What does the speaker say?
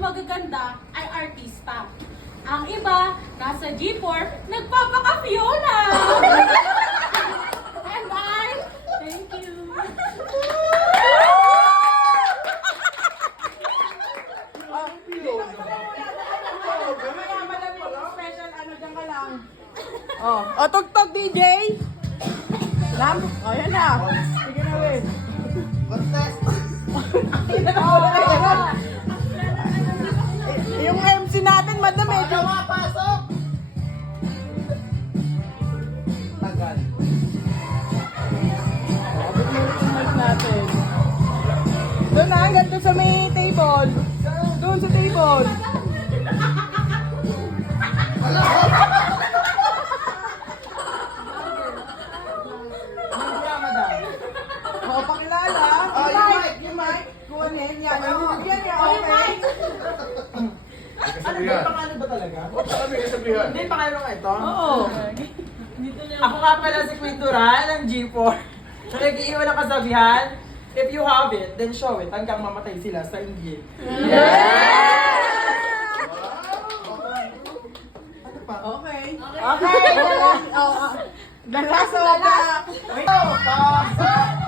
magaganda ay artista. Ang iba, nasa G4, nagpapaka-Fiona! And I, thank you. Special ano dyan ka lang. Oh, tugtog DJ. Lam, oh yan na. Sige na wait. Yung MC natin, madam, medyo... Tagal. Abot mo yung mic natin. Doon na, hanggang doon sa may table. Doon sa table. Hindi madam. Oo, pakilala. Yung mic. Kuhanin. Yan. Yan, yan. Okay. Ano ba? Pangalan ba talaga? Hindi, pangalan nga ito? Oo. Ako nga pala si Quinturan ng G4. Nag-iiwan ng kasabihan, if you have it, then show it hanggang mamatay sila sa inggit. Ano pa? Okay. Okay. The last of the... Pasok!